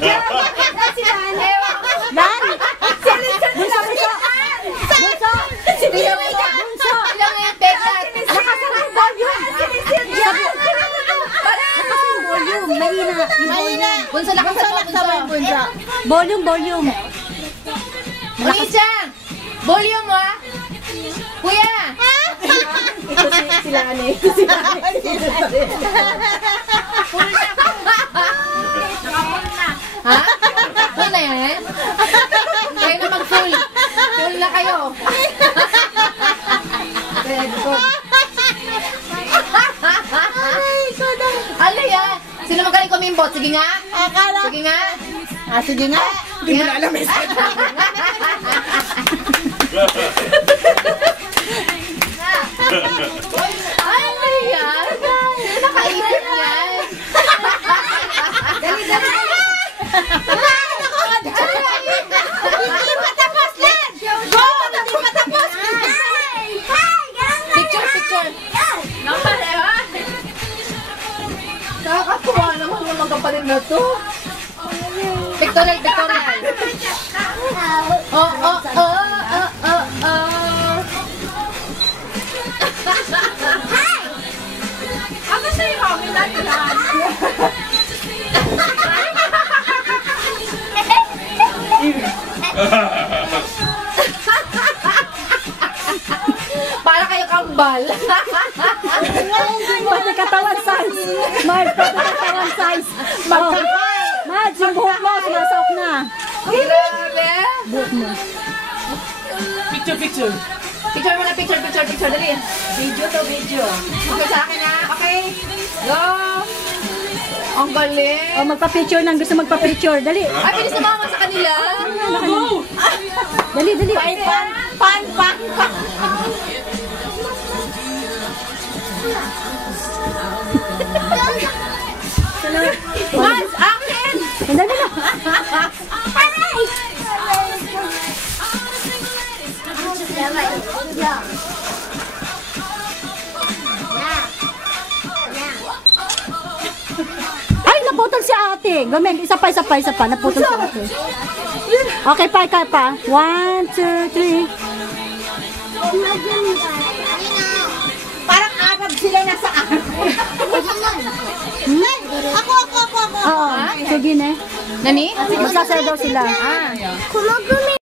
Si Lani. Lan! Bunso! Ilang yung pekat. Lakasan ang volume! Lakasan ang volume! Mahina! Bunso, lakas sa bunso. Volume! Unisang! Volume mo ah! Kuya! Ito si Lani. Ha? Full na yan? Kayo na mag-full. Full na kayo. Ano yan? Sino magaling kumimbot? Sige nga. Sige nga. Sige nga! Hindi mo na alam eh. Ano yan? Sino nakaisip yan? Dali. Hindi pa tapos lang. Go! Hindi pa tapos. Picture. Nakakatuwa naman yung mga kapatid na to. Pictorial. Oh. Ano sa'yo kami dati lang? Para kayo kambal. Pati katawan size! Marge, pati katawan size! Marge, yung buhok mo, sumasok na! Grabe. Buhok mo. Picture mo na, picture, dali. Video. Okay sa akin na, okay? Go! Ang galing. O, magpa-picture nang gusto magpa-picture. Dali! Ay, bilis na mama sa kanila. Go! Dali! Pan. Mas, akin! Dali na! Ay, naputol si ate. Gawin, isa pa. Naputol si ate. Okay, pa. 1, 2, 3. Parang Arab sila nasa Arab. Ako. Oo, sige na. Nani? Magsasaya daw sila. Ah.